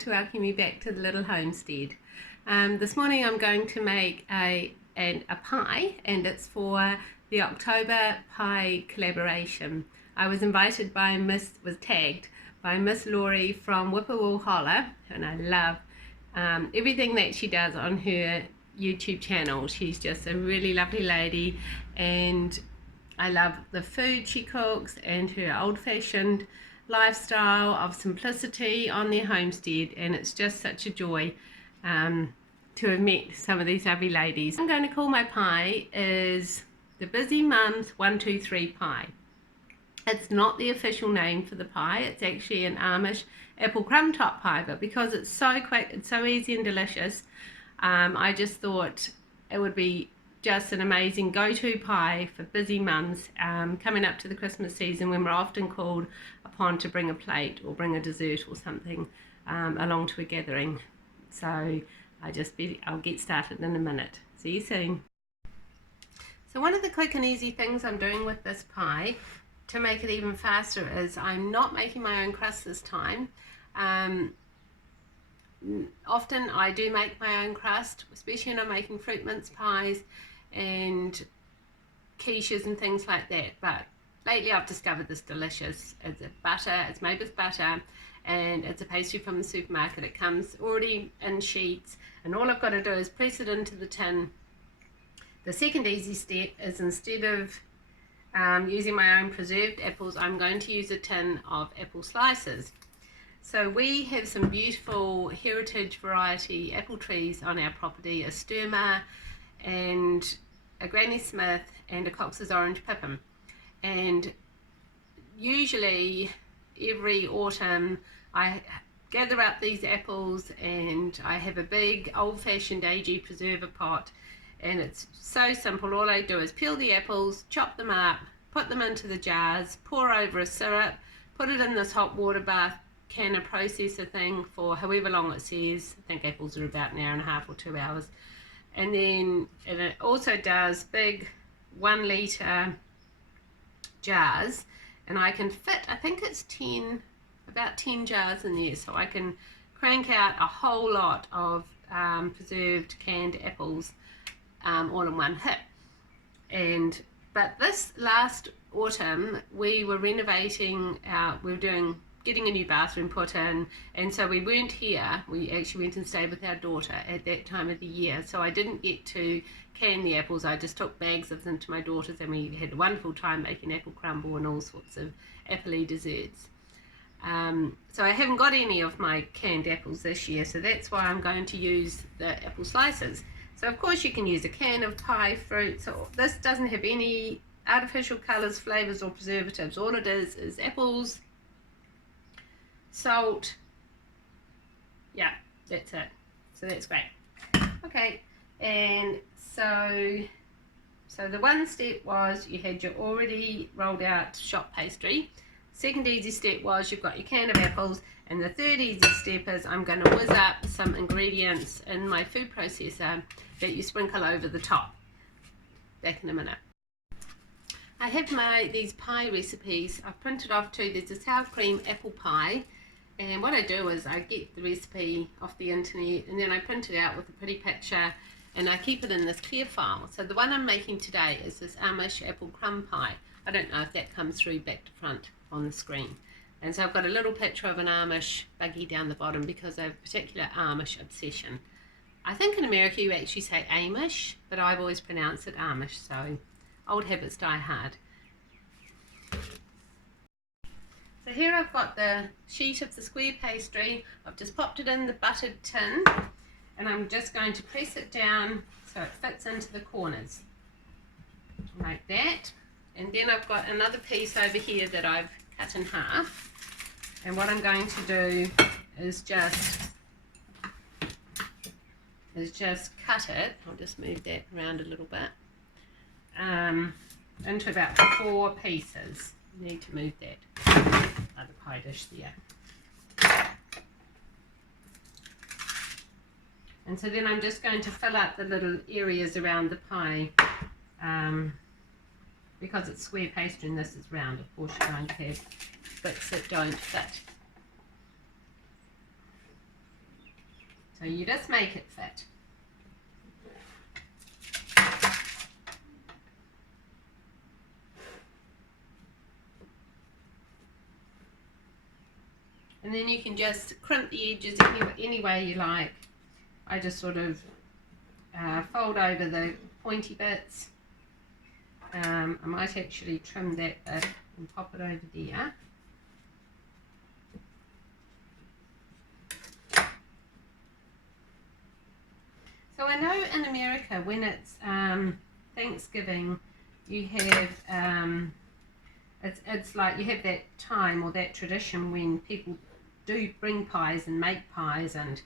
to welcome you back to the little homestead. This morning I'm going to make a pie, and it's for the October pie collaboration. I was invited by was tagged by Miss Laurie from Whippoorwill Hollar, and I love everything that she does on her YouTube channel. She's just a really lovely lady, and I love the food she cooks and her old-fashioned lifestyle of simplicity on their homestead, and it's just such a joy to have met some of these lovely ladies. I'm going to call my pie is the Busy Mums 123 pie. It's not the official name for the pie, it's actually an Amish apple crumb top pie, but because it's so quick, it's so easy and delicious, I just thought it would be just an amazing go-to pie for busy mums coming up to the Christmas season, when we're often called upon to bring a plate or bring a dessert or something along to a gathering. So I'll get started in a minute. See you soon. So one of the quick and easy things I'm doing with this pie to make it even faster is I'm not making my own crust this time. Often I do make my own crust, especially when I'm making fruit mince pies and quiches and things like that, but lately I've discovered this delicious, it's made with butter, and it's a pastry from the supermarket. It comes already in sheets, and all I've got to do is press it into the tin. The second easy step is, instead of using my own preserved apples, I'm going to use a tin of apple slices. So we have some beautiful heritage variety apple trees on our property, a Sturma and a Granny Smith and a Cox's Orange Pippin, and usually every autumn I gather up these apples and I have a big old-fashioned AG preserver pot, and it's so simple. All I do is peel the apples, chop them up, put them into the jars, pour over a syrup, put it in this hot water bath canner processor thing for however long it says. I think apples are about an hour and a half or 2 hours. And then it also does big 1 litre jars, and I can fit, I think it's about 10 jars in there, so I can crank out a whole lot of preserved canned apples all in one hit. But this last autumn we were renovating getting a new bathroom put in, and so we weren't here. We actually went and stayed with our daughter at that time of the year, so I didn't get to can the apples. I just took bags of them to my daughters, and we had a wonderful time making apple crumble and all sorts of appley desserts. So I haven't got any of my canned apples this year, so that's why I'm going to use the apple slices. So of course you can use a can of pie fruit. So this doesn't have any artificial colours, flavours or preservatives. All it is apples, salt, yeah, that's it. So that's great. Okay, and so the one step was you had your already rolled out shop pastry. Second easy step was you've got your can of apples, and the third easy step is I'm going to whiz up some ingredients in my food processor that you sprinkle over the top. Back in a minute. I have these pie recipes I've printed off too. There's a sour cream apple pie, and what I do is I get the recipe off the internet and then I print it out with a pretty picture, and I keep it in this clear file. So the one I'm making today is this Amish apple crumb pie. I don't know if that comes through back to front on the screen. And so I've got a little picture of an Amish buggy down the bottom because I have a particular Amish obsession. I think in America you actually say Amish, but I've always pronounced it Amish, so old habits die hard. So here I've got the sheet of the square pastry. I've just popped it in the buttered tin, and I'm just going to press it down so it fits into the corners like that. And then I've got another piece over here that I've cut in half, and what I'm going to do is just cut it. I'll just move that around a little bit into about 4 pieces. I need to move that other pie dish there. And so then I'm just going to fill out the little areas around the pie. Because it's square pastry and this is round, of course you're going to have bits that don't fit. So you just make it fit. And then you can just crimp the edges any way you like. I just sort of fold over the pointy bits. I might actually trim that bit and pop it over there. So I know in America when it's Thanksgiving, you have it's like you have that time or that tradition when people do bring pies and make pies, and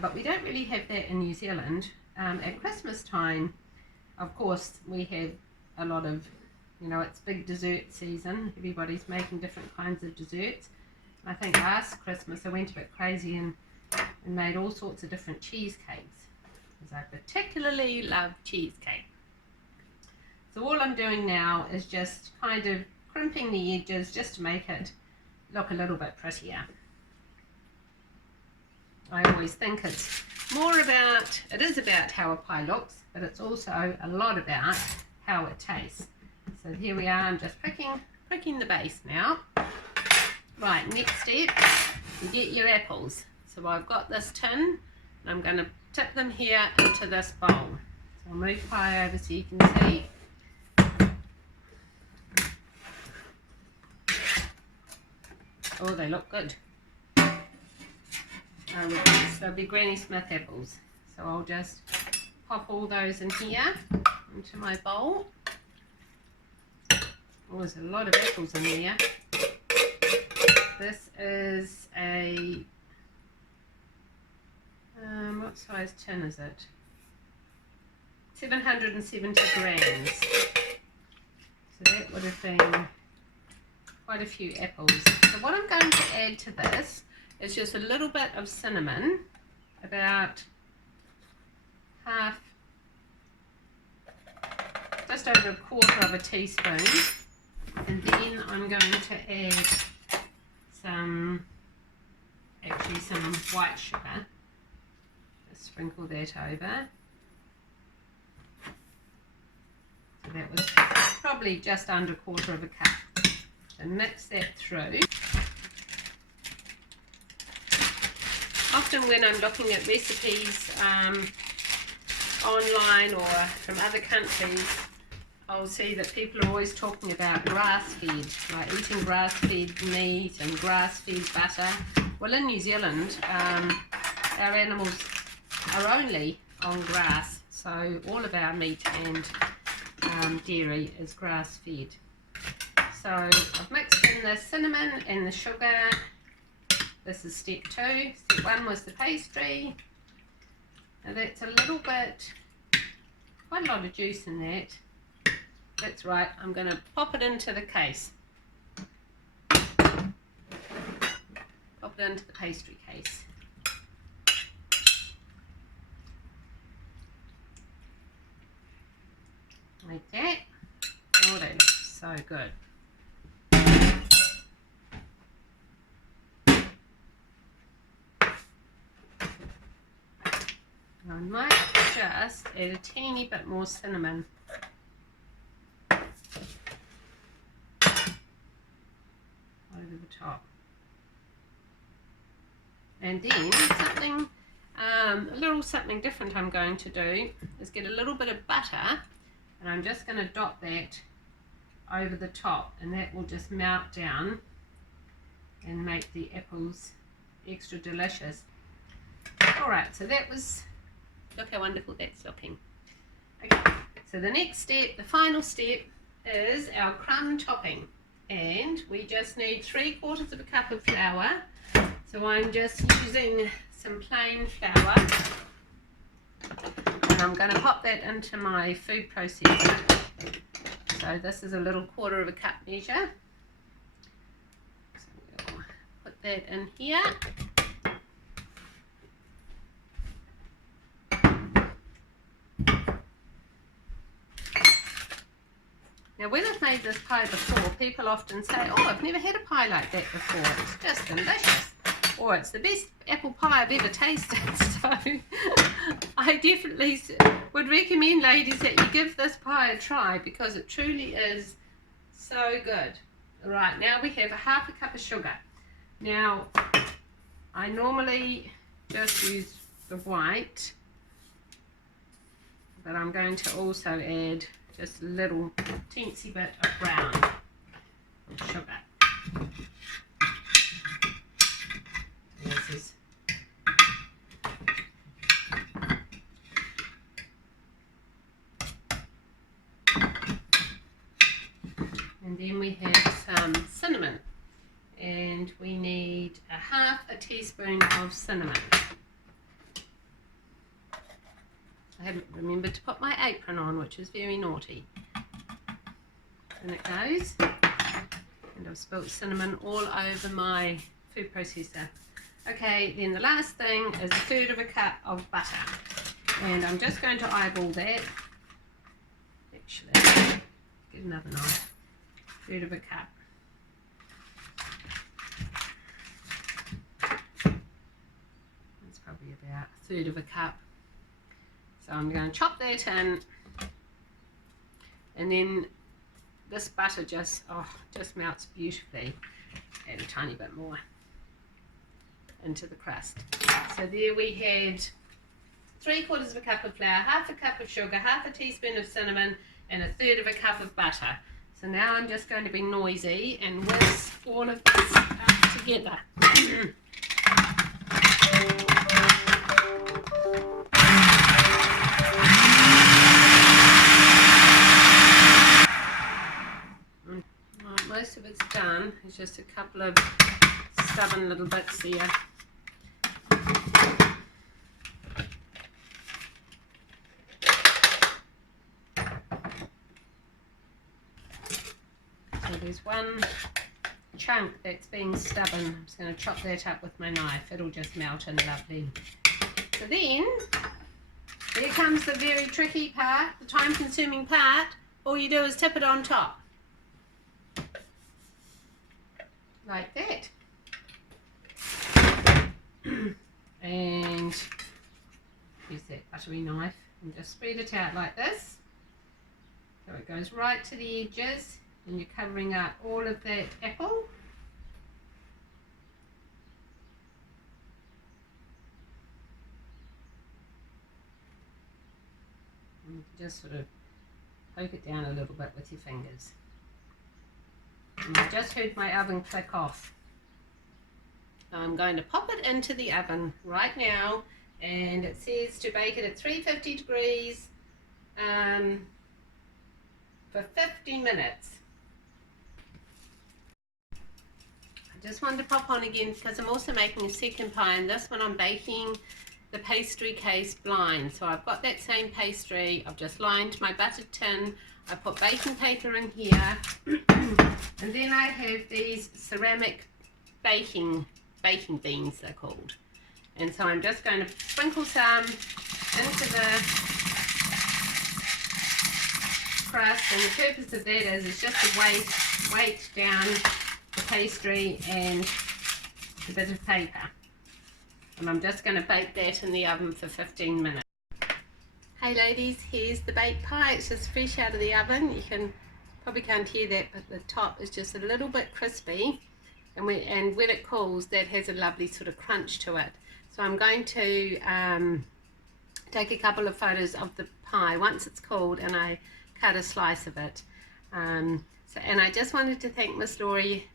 but we don't really have that in New Zealand. At Christmas time, of course, we have a lot of, you know, it's big dessert season. Everybody's making different kinds of desserts. I think last Christmas I went a bit crazy and made all sorts of different cheesecakes, because I particularly love cheesecake. So all I'm doing now is just kind of crimping the edges just to make it look a little bit prettier. I always think it's more about, it is about how a pie looks, but it's also a lot about how it tastes. So here we are, I'm just pricking the base now. Right, next step, you get your apples. So I've got this tin, and I'm going to tip them here into this bowl. So I'll move pie over so you can see. Oh, they look good. They'll be Granny Smith apples. So I'll just pop all those in here into my bowl. Oh, there's a lot of apples in there. This is a, what size tin is it? 770 grams. So that would have been quite a few apples. So what I'm going to add to this is just a little bit of cinnamon, about half, just over a quarter of a teaspoon, and then I'm going to add some white sugar. Just sprinkle that over. So that was probably just under a quarter of a cup. So mix that through. Often when I'm looking at recipes online or from other countries, I'll see that people are always talking about grass-fed, like eating grass-fed meat and grass-fed butter. Well, in New Zealand, our animals are only on grass, so all of our meat and dairy is grass-fed. So I've mixed in the cinnamon and the sugar. This is step 2. Step 1 was the pastry. Now that's a little bit, quite a lot of juice in that. That's right, I'm going to pop it into the case. Pop it into the pastry case. Like that. Oh, they look so good. I might just add a teeny bit more cinnamon. Over the top. And then something, a little something different I'm going to do is get a little bit of butter, and I'm just going to dot that over the top, and that will just melt down and make the apples extra delicious. Alright, so that was, look how wonderful that's looking. Okay, so the next step, the final step, is our crumb topping. And we just need 3/4 of a cup of flour. So I'm just using some plain flour. And I'm going to pop that into my food processor. So this is a little 1/4 of a cup measure. So we'll put that in here. Now when I've made this pie before, people often say, oh, I've never had a pie like that before. It's just delicious. Oh, it's the best apple pie I've ever tasted, so I definitely would recommend, ladies, that you give this pie a try because it truly is so good. Right, now we have a half a cup of sugar. Now, I normally just use the white, but I'm going to also add just a little teensy bit of brown sugar. This is and then we have some cinnamon, and we need a half a teaspoon of cinnamon. I haven't remembered to put my apron on, which is very naughty. And it goes, and I've spilt cinnamon all over my food processor. Okay, then the last thing is a third of a cup of butter, and I'm just going to eyeball that. Actually, get another knife. Third of a cup. That's probably about a third of a cup. So I'm going to chop that in, and then this butter just melts beautifully. Add a tiny bit more into the crust. So there we had 3/4 of a cup of flour, half a cup of sugar, half a teaspoon of cinnamon, and a third of a cup of butter. So now I'm just going to be noisy and whisk all of this up together. Most of it's done. There's just a couple of stubborn little bits there. So there's one chunk that's being stubborn. I'm just going to chop that up with my knife. It'll just melt in lovely. So then, there comes the very tricky part, the time-consuming part. All you do is tip it on top. Like that. And use that buttery knife and just spread it out like this. So it goes right to the edges, and you're covering up all of that apple. And you can just sort of poke it down a little bit with your fingers. And I just heard my oven click off. I'm going to pop it into the oven right now, and it says to bake it at 350 degrees for 50 minutes. I just wanted to pop on again because I'm also making a second pie, and this one I'm baking the pastry case blind. So I've got that same pastry, I've just lined my buttered tin, I put baking paper in here, and then I have these ceramic baking beans, they're called. And so I'm just going to sprinkle some into the crust, and the purpose of that is just to weight down the pastry and a bit of paper. And I'm just going to bake that in the oven for 15 minutes. Hey ladies, here's the baked pie. It's just fresh out of the oven. You probably can't hear that, but the top is just a little bit crispy. And when it cools, that has a lovely sort of crunch to it. So I'm going to take a couple of photos of the pie once it's cooled, and I cut a slice of it. And I just wanted to thank Miss Laurie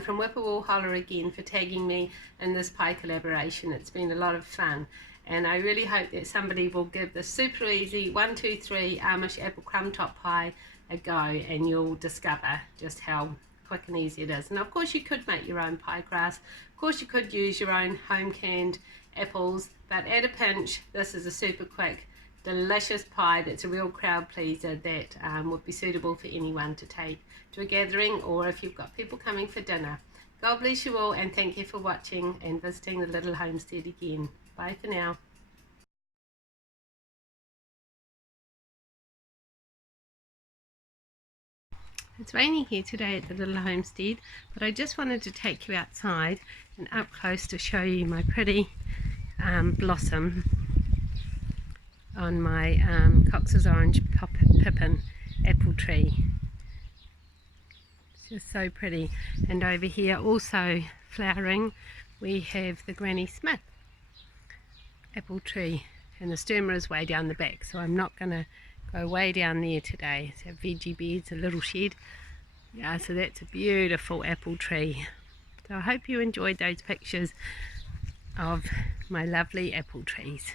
from Whippoorwill Hollar again for tagging me in this pie collaboration. It's been a lot of fun, and I really hope that somebody will give this super easy 1, 2, 3 Amish apple crumb top pie a go, and you'll discover just how quick and easy it is. And of course you could make your own pie crust, of course you could use your own home canned apples, but at a pinch this is a super quick delicious pie that's a real crowd pleaser that would be suitable for anyone to take to a gathering, or if you've got people coming for dinner. God bless you all, and thank you for watching and visiting the little homestead again. Bye for now. It's raining here today at the little homestead, but I just wanted to take you outside and up close to show you my pretty blossom on my Cox's Orange Pippin apple tree. It's just so pretty. And over here also flowering we have the Granny Smith apple tree, and the sturma is way down the back, so I'm not going to go way down there today. It's our veggie beds, a little shed. Yeah, so that's a beautiful apple tree. So I hope you enjoyed those pictures of my lovely apple trees.